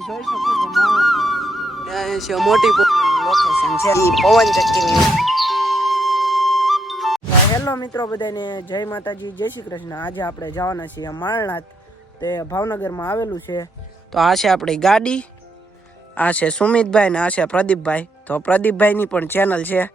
જોઈ શકો છો મોટી લોકેશન છે પવન ચક્કીની. હેલો મિત્રો બધાને જય માતાજી, જય શ્રી કૃષ્ણ. આજે આપણે જવાના છીએ માળનાથ, તે ભાવનગરમાં આવેલું છે. તો આ છે આપણી ગાડી, આ છે સુમિતભાઈ ને આ છે પ્રદીપભાઈ. તો પ્રદીપભાઈની પણ ચેનલ છે,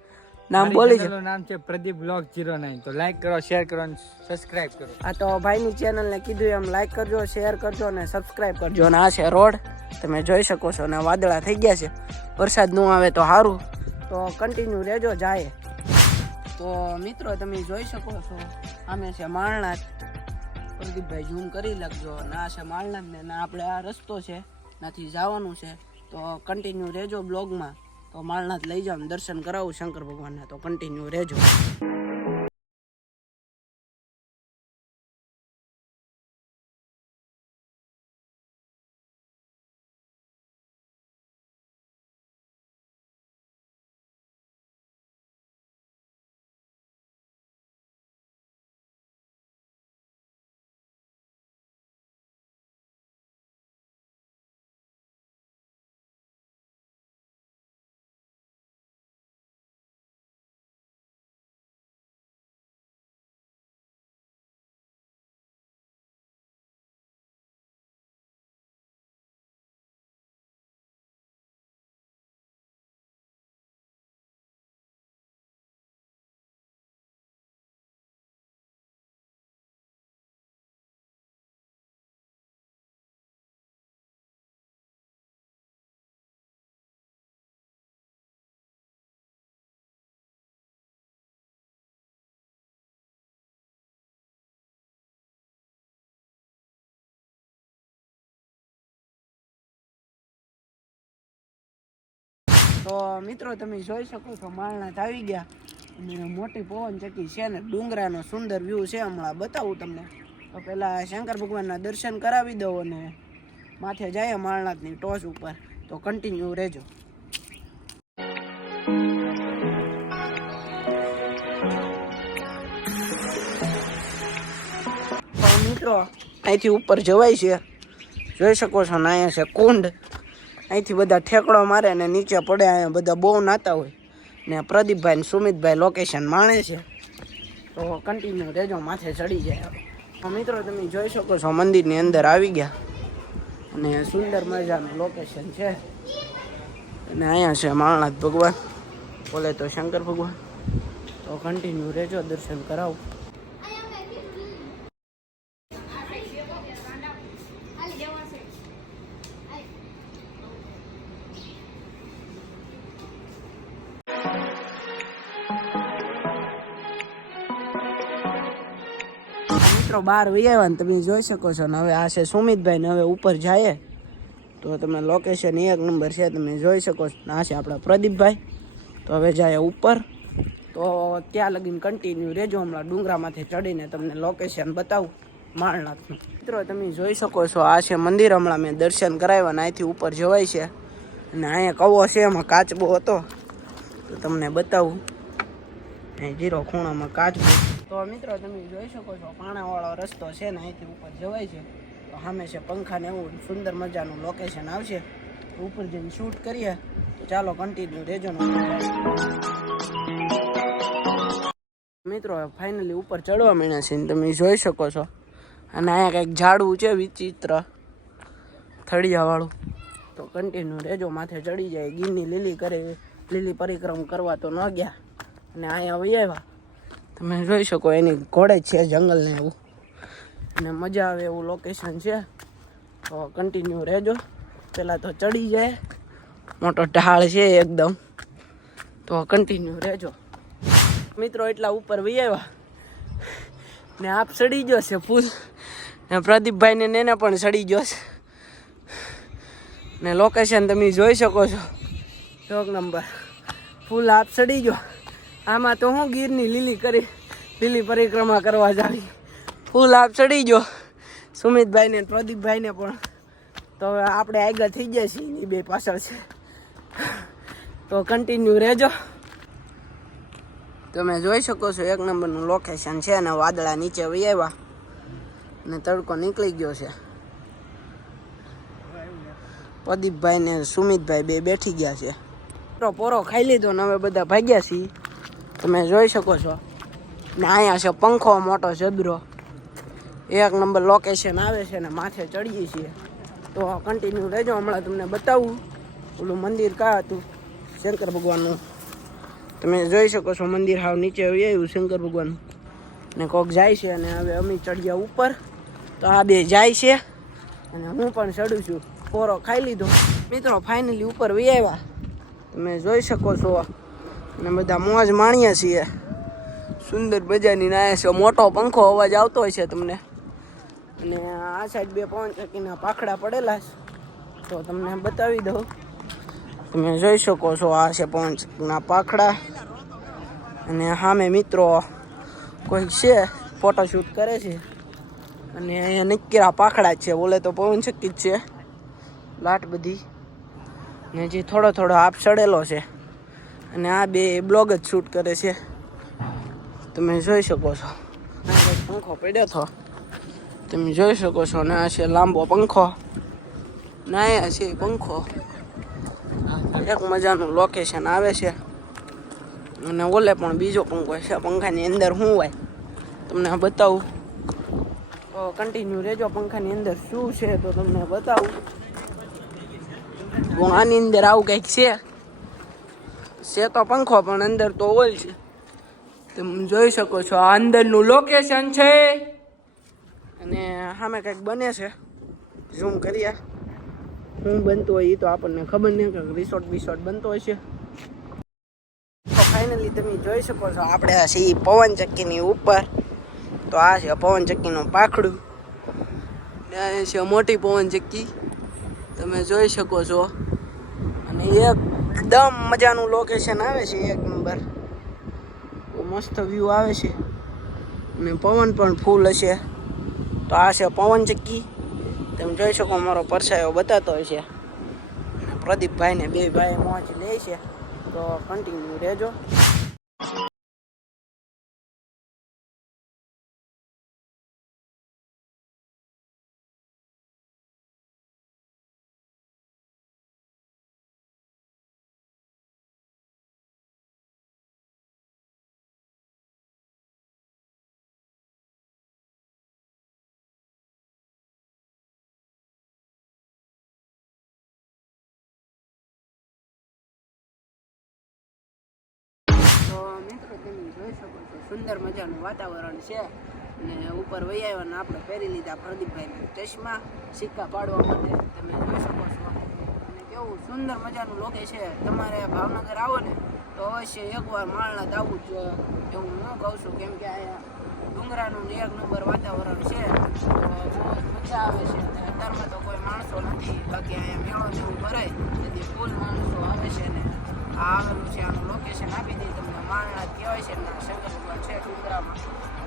નામ બોલી છે. નામ છે પ્રદીપ બ્લોગ 09. તો લાઈક કરો, શેર કરો અને સબસ્ક્રાઇબ કરો. આ તો ભાઈની ચેનલને કીધું એમ લાઈક કરજો, શેર કરજો અને સબસ્ક્રાઇબ કરજો. અને આ છે રોડ, તમે જોઈ શકો છો. અને વાદળા થઈ ગયા છે, વરસાદ ન આવે તો સારું. તો કન્ટિન્યુ રહેજો જાય. તો મિત્રો તમે જોઈ શકો છો આમે છે માળનાથ. પ્રદીપભાઈ ઝૂમ કરી લાગજો. અને આ છે માળનાથ ને આપણે આ રસ્તો છે, નાથી જવાનું છે. તો કન્ટિન્યુ રહેજો બ્લોગમાં. તો માળનાથ લઈ જાઓ, દર્શન કરાવું શંકર ભગવાનના. તો કન્ટિન્યુ રહેજો. તો મિત્રો તમે જોઈ શકો છો માળનાથ આવી ગયા. અને મોટી પવન ચક્કી છે ને ડુંગરાનો સુંદર વ્યૂ છે, હમણાં બતાવું તમને. તો પહેલાં શંકર ભગવાનના દર્શન કરાવી દો અને માથે જાય માળનાથની ટોચ ઉપર. તો કન્ટિન્યુ રહેજો. તો મિત્રો અહીંથી ઉપર જવાય છે, જોઈ શકો છો ને. અહીંયા છે કુંડ, અહીંથી બધા ઠેકડો મારે અને નીચે પડે. અહીંયા બધા બહુ નાતા હોય ને પ્રદીપભાઈ ને સુમિતભાઈ લોકેશન માણે છે. તો કન્ટિન્યુ રહેજો, માથે ચડી જાય. તો મિત્રો તમે જોઈ શકો છો મંદિરની અંદર આવી ગયા અને સુંદર મજાનું લોકેશન છે. અને અહીંયા છે માળનાથ ભગવાન, બોલે તો શંકર ભગવાન. તો કન્ટિન્યુ રહેજો, દર્શન કરાવું. મિત્રો બહાર વહી આવ્યા ને તમે જોઈ શકો છો. ને હવે આ છે સુમિતભાઈ ને હવે ઉપર જાય. તો તમે લોકેશન 1 નંબર છે, તમે જોઈ શકો છો. ને આ છે આપણા પ્રદીપભાઈ. તો હવે જાય ઉપર. તો ત્યાં લગીને કન્ટિન્યુ રહેજો, હમણાં ડુંગરામાંથી ચડીને તમને લોકેશન બતાવું માળનાથનું. મિત્રો તમે જોઈ શકો છો આ છે મંદિર, હમણાં મેં દર્શન કરાવ્યા ને અહીંથી ઉપર જવાય છે. અને અહીંયા કવો છે, એમાં કાચબો હતો તો તમને બતાવું. અહીં જીરો ખૂણામાં કાચબો. તો મિત્રો તમે જોઈ શકો છો પાણાવાળો રસ્તો છે ને, અહીંથી ઉપર જવાય છે. તો સામે છે પંખા ને એવું સુંદર મજાનું લોકેશન આવશે. ઉપર જઈને શૂટ કરીએ. તો ચાલો કન્ટિન્યુ રહેજો. મિત્રો ફાઇનલી ઉપર ચડવા માંડ્યા છે ને તમે જોઈ શકો છો. અને અહીંયા કંઈક ઝાડવું છે વિચિત્ર થળિયાવાળું. તો કન્ટિન્યુ રહેજો, માથે ચડી જાય. ગીરની લીલી પરિક્રમ કરવા તો ન ગયા. અને અહીંયા વહી આવ્યા. તમે જોઈ શકો એની ઘોડે છે જંગલ ને એવું, અને મજા આવે એવું લોકેશન છે. તો કન્ટિન્યુ રહેજો. પહેલાં તો ચડી જાય, મોટો ઢાળ છે એકદમ. તો કન્ટિન્યુ રહેજો. મિત્રો એટલા ઉપર વહી આવ્યા ને આપ સડી ગયો છે ફૂલ. ને પ્રદીપભાઈને ને પણ સડી ગયો છે. ને લોકેશન તમે જોઈ શકો છો 1 નંબર. ફૂલ આપ સડી ગયો. આમાં તો હું ગીરની લીલી પરિક્રમા કરવા જાવી. ફૂલ આપ ચડી ગયો સુમિતભાઈને પ્રદીપભાઈને પણ. તો હવે આપણે આગળ થઈ જાય છે, એની બે પાછળ છે. તો કન્ટિન્યુ રહેજો. તમે જોઈ શકો છો 1 નંબરનું લોકેશન છે. અને વાદળા નીચે વહી આવ્યા અને તડકો નીકળી ગયો છે. પ્રદીપભાઈ ને સુમિતભાઈ બે બેઠી ગયા છે. પોરો ખાઈ લીધો ને હવે બધા ભાગ્યા છીએ. તમે જોઈ શકો છો ને અહીંયા છે પંખો મોટો જબરો. એક નંબર લોકેશન આવે છે ને માથે ચડીએ છીએ. તો કન્ટિન્યુ રહેજો, હમણાં તમને બતાવું ઓલું મંદિર કાં હતું શંકર ભગવાનનું. તમે જોઈ શકો છો મંદિર હાવ નીચે આવ્યું શંકર ભગવાનનું ને કોક જાય છે. અને હવે અમે ચડ્યા ઉપર. તો આ બે જાય છે અને હું પણ ચડું છું. પોરો ખાઈ લીધો મિત્રો, ફાઇનલી ઉપર વહી આવ્યા. તમે જોઈ શકો છો અને બધા મોજ માણીએ છીએ. સુંદર મજાની નાય છે, મોટો પંખો અવાજ આવતો હોય છે તમને. અને આ સાઈડ બે પવનચક્કીના પાંખડા પડેલા છે, તો તમને બતાવી દઉં. તમે જોઈ શકો છો આ છે પવનચક્કીના પાંખડા. અને સામે મિત્રો કોઈ છે ફોટોશૂટ કરે છે. અને અહીંયા નક્કીરા પાંખડા જ છે, બોલે તો પવનચક્કી જ છે. લાટ બધી ને જે થોડો થોડો આપ ચડેલો છે. અને આ બે બ્લોગ જ શૂટ કરે છે. તમે જોઈ શકો છો પંખો પડ્યો હતો, તમે જોઈ શકો છો. ને આ છે લાંબો પંખો, ના આ છે પંખો. એક મજાનું લોકેશન આવે છે. અને ઓલે પણ બીજો પંખો છે. પંખાની અંદર શું હોય તમને બતાવું. તો કન્ટિન્યુ રહેજો, પંખાની અંદર શું છે તો તમને બતાવું. આની અંદર આવું કંઈક છે તો પંખો, પણ અંદર તો ઓલ છે. તમે જોઈ શકો છો આ અંદરનું લોકેશન છે. અને સામે કંઈક બને છે, ઝૂમ કરીએ. શું બનતું હોય એ તો આપણને ખબર નહીં, કે રિસોર્ટ બિસોર્ટ બનતો હોય છે. તો ફાઇનલી તમે જોઈ શકો છો આપણે આ છીએ પવનચક્કીની ઉપર. તો આ છે પવનચક્કીનું પાંખડું ને આ છે મોટી પવનચક્કી, તમે જોઈ શકો છો. અને એકદમ મજાનું લોકેશન આવે છે, એક નંબર. મસ્ત વ્યૂ આવે છે અને પવન પણ ફૂલ હશે. તો આ છે પવનચક્કી, તમે જોઈ શકો. મારો પરસાયો બતાતો હોય છે. પ્રદીપભાઈને બે ભાઈ મોજ લે છે. તો કન્ટિન્યુ રહેજો. મિત્રો તમે જોઈ શકો છો સુંદર મજાનું વાતાવરણ છે. અને ઉપર વહી આવ્યા ને આપણે પહેરી લીધા પ્રદીપભાઈને ચશ્મા સિક્કા પાડવા માટે. તમે જોઈ શકો છો. અને કેવું સુંદર મજાનું લોકે છે. તમારે ભાવનગર આવો ને તો અવશ્ય એકવાર માળનાથ આવવું જ એવું હું કહું છું. કેમ કે અહીંયા ડુંગરાનું એક નંબર વાતાવરણ છે. તો બહુ મજા આવે છે. અને અત્યારમાં તો કોઈ માણસો નથી, બાકી અહીંયા મેળો જેવું ભરાય તેથી ફૂલ માણસો આવે છે. ને આ આવેલું છે, આનું લોકેશન આપી દઈ તમને. માળનાથ કહેવાય છે ને શંકર ભગવાન છે ડુંગરામાં.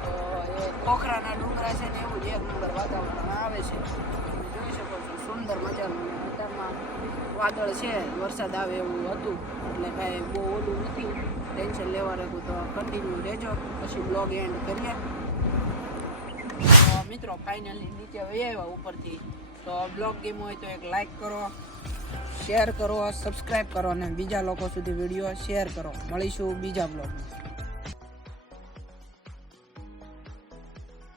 તો એ ખોખરાના ડુંગરા છે ને એવું જ એક નંબર વાતાવરણ આવે છે. તમે જોઈ શકો છો સુંદર મજાનું. અત્યારમાં વાદળ છે, વરસાદ આવે એવું હતું, એટલે કાંઈ બહુ ઓલું નથી ટેન્શન લેવા રહ્યું. તો કન્ટિન્યુ રહેજો, પછી બ્લોગ એન્ડ કરીએ. તો મિત્રો ફાઇનલી નીચે વહી આવ્યા ઉપરથી. તો બ્લોગ ગેમ હોય તો એક લાઈક કરો, શેર કરો, સબસ્ક્રાઈબ કરો અને બીજા લોકો સુધી વિડીયો શેર કરો. મળીશું બીજા બ્લોગમાં.